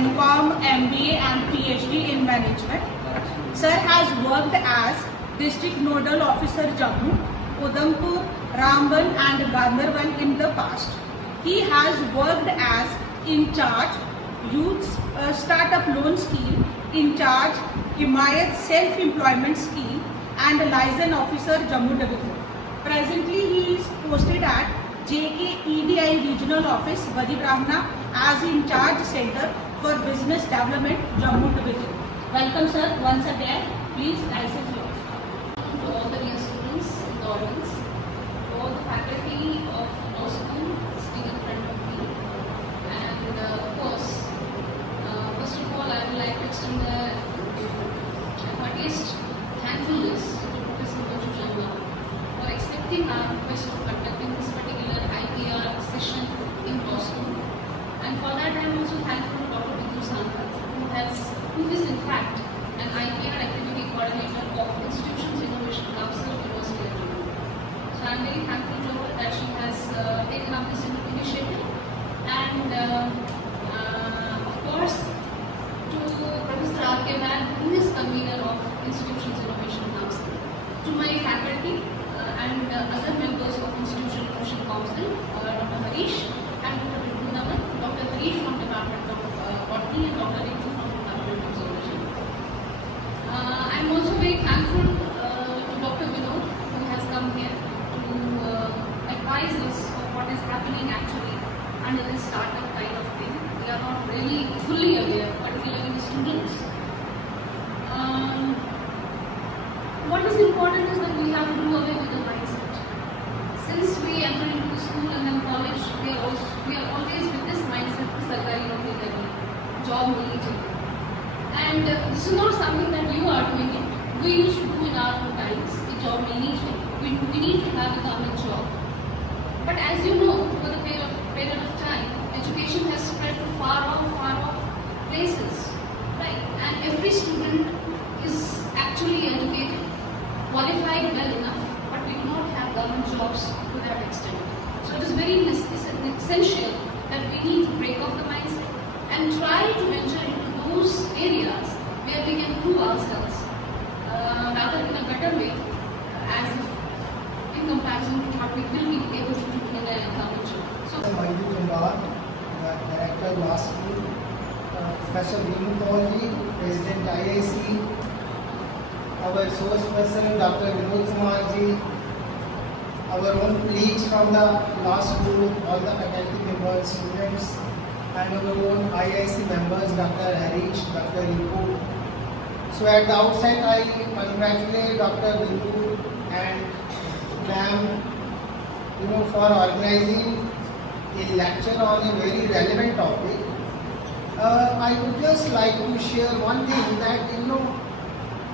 MCom, MBA and PhD in management. Sir has worked as District Nodal Officer Jammu, Udhampur, Ramban and Gandharban in the past. He has worked as in charge Youth Startup Loan Scheme, in charge Himayat Self-Employment Scheme and Liaison Officer Jammu Division. Presently he is posted at JKEDI Regional Office, Badi Brahmana as in charge Center for Business Development, Jammu Division. Welcome sir, once again, please license yours. To all the dear students in the audience, to all the faculty of law school sitting in front of me, and of course, first of all, I would like to extend the heartiest thankfulness to Professor Manju Jamba for accepting our request of conducting this particular IPR session in law school. And for that, I am also thankful to Dr. Bindu Santha, who is in fact an IPR activity coordinator of Institutions Innovation Council, University of Jammu. So I am very thankful to her that she has taken up this initiative, and of course to Professor R.K. Van, who is convener of Institutions Innovation Council, to my faculty and other members of Institution Innovation Council, Dr. Harish and Dr. Vrindavan, Dr. Harish from Department of Botany and Dr. Ritu from Department of Zoology. I am also very thankful to Dr. Vinod, who has come here to advise us of what is happening actually under this startup kind of thing. We are not really fully aware, particularly the students. What is important is that we have to do away with the mindset. Since we enter into the school and then college, we are always with this mindset, sarkari naukri karni, job milni chahiye. And this is not something that you are doing it. We used to do in our own times, the job milni chahiye. We need to have a government job. But as you know, over the period of time, education has spread to far off places, right? And every student is actually educated, qualified well enough, but we do not have government jobs to that extent. So it is very essential that we need to break off the mindset and try to enter into those areas where we can prove ourselves rather in a better way, as if in comparison to what we will be able to do in a government job. So, Manju Jamba, Director Law School, Professor Vinu Paulji, President IIC, our resource person Dr. Vinod Kumar ji, our own colleagues from the law school, all the faculty members, students, and our own IIC members, Dr. Harish, Dr. Ripu. So at the outset, I congratulate Dr. Vinod and ma'am, for organizing a lecture on a very relevant topic. I would just like to share one thing that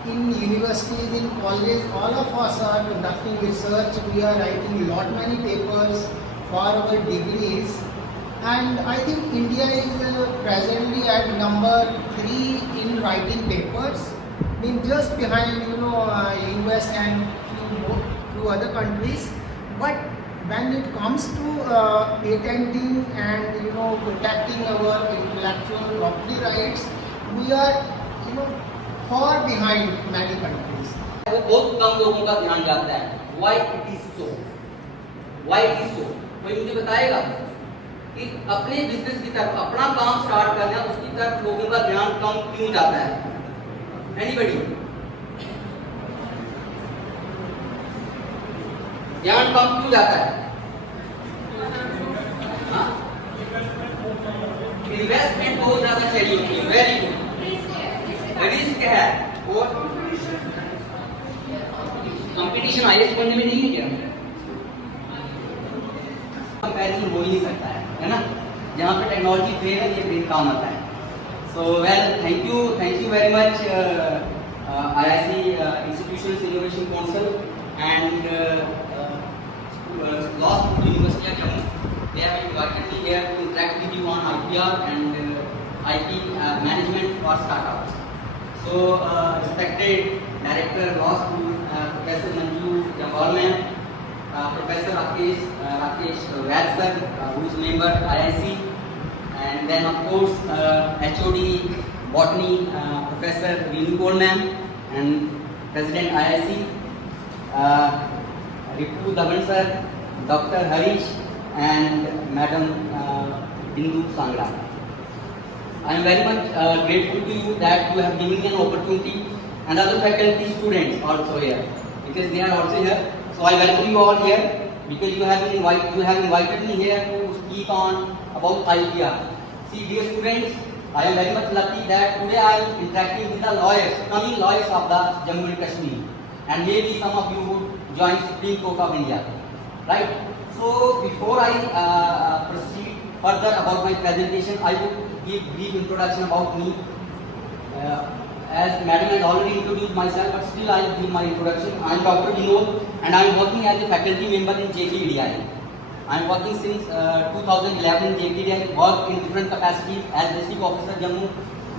in universities, in colleges, all of us are conducting research. We are writing many papers for our degrees, and I think India is presently at number 3 in writing papers. I mean, just behind US and few other countries. But when it comes to patenting and protecting our intellectual property rights, we are far behind many countries. वो बहुत कम लोगों का ध्यान जाता है. Why it is so? Why it is so? कोई मुझे बताएगा कि अपने बिजनेस की तरफ, अपना काम स्टार्ट करना, उसकी तरफ लोगों का ध्यान कम क्यों जाता है? Anybody? ध्यान कम क्यों जाता है? इन्वेस्टमेंट बहुत ज्यादा चाहिए होती है. Very good. रिस्क है और कंपटीशन आईएएस बनने में नहीं है क्या? कंपैरिजन हो ही नहीं सकता है ना? जहाँ पे टेक्नोलॉजी फेल है, ये ब्रेन काम आता है. So well, thank you very much IIC Institutions Innovation Council and Law School University of Jammu. They have invited me here to interact with you on IPR and IP management for startups. So, respected Director Law School, Professor Manju Jamba, Professor Rakesh Vaid sir, who is member IIC, and then of course HOD Botany Professor Vinu Coleman and President IIC, Ripu Dhawan sir, Dr. Harish and Madam Bindu Sangra. I am very much grateful to you that you have given me an opportunity, and other faculty students also here, because they are also here. So I welcome you all here because you have invited me here to speak on about IPR. See, dear students, I am very much lucky that today I am interacting with the lawyers, coming lawyers of the Jammu and Kashmir, and maybe some of you would join Supreme Court of India, right? So before I proceed further about my presentation, I will give brief introduction about me. As Madam has already introduced myself, but still I will give my introduction. I am Dr. Vinod and I am working as a faculty member in JPDI. I am working since 2011 in JPDI, worked in different capacities as District Officer Jammu,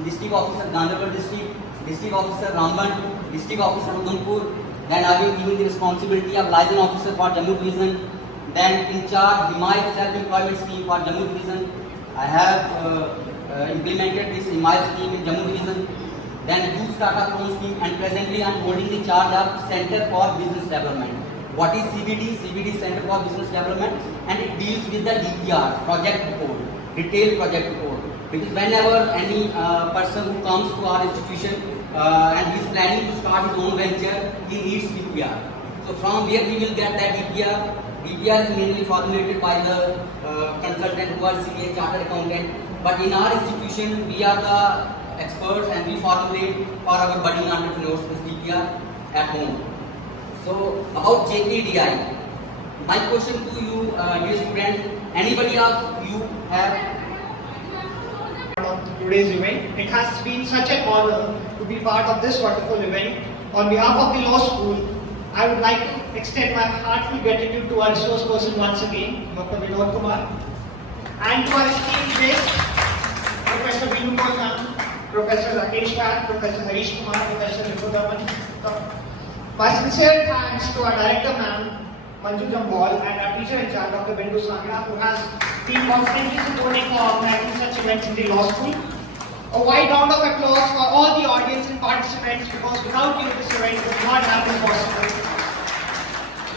District Officer Ganderbar District, District Officer Ramban, District Officer Udhampur. Then I will given the responsibility of Liaison Officer for Jammu Division. Then in charge Himayat Self-Employment Scheme for Jammu Division. I have implemented this Himayat scheme in Jammu Division. Then Youth Startup Loan Scheme, and presently I am holding the charge of Center for Business Development. What is CBD? CBD is Center for Business Development, and it deals with the DPR, project report, detailed project report. Because whenever any person who comes to our institution and he is planning to start his own venture, he needs DPR. So from where we will get that DPR? DPR is mainly formulated by the consultant who are CA, chartered accountant. But in our institution, we are the experts and we formulate for our budding entrepreneurs this DPR at home. So about JPDI, my question to you, dear students, anybody of you have of today's event. It has been such an honor to be part of this wonderful event. On behalf of the law school, I would like to extend my heartfelt gratitude to our resource person once again, Dr. Vinod Kumar, and to our esteemed guests, Professor Vinu Coleman, Professor Rakesh Khan, Professor Harish Kumar, Professor Ripu Dhawan. My sincere thanks to our director ma'am, Manju Jambal, and our teacher in charge, Dr. Bindu Sangra, who has been constantly supporting for organizing such events in the law school. A wide round of applause for all the audience and participants, because without you this event would not have been possible.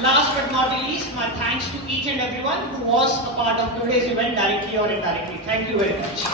Last but not the least, my thanks to each and everyone who was a part of today's event, directly or indirectly. Thank you very much.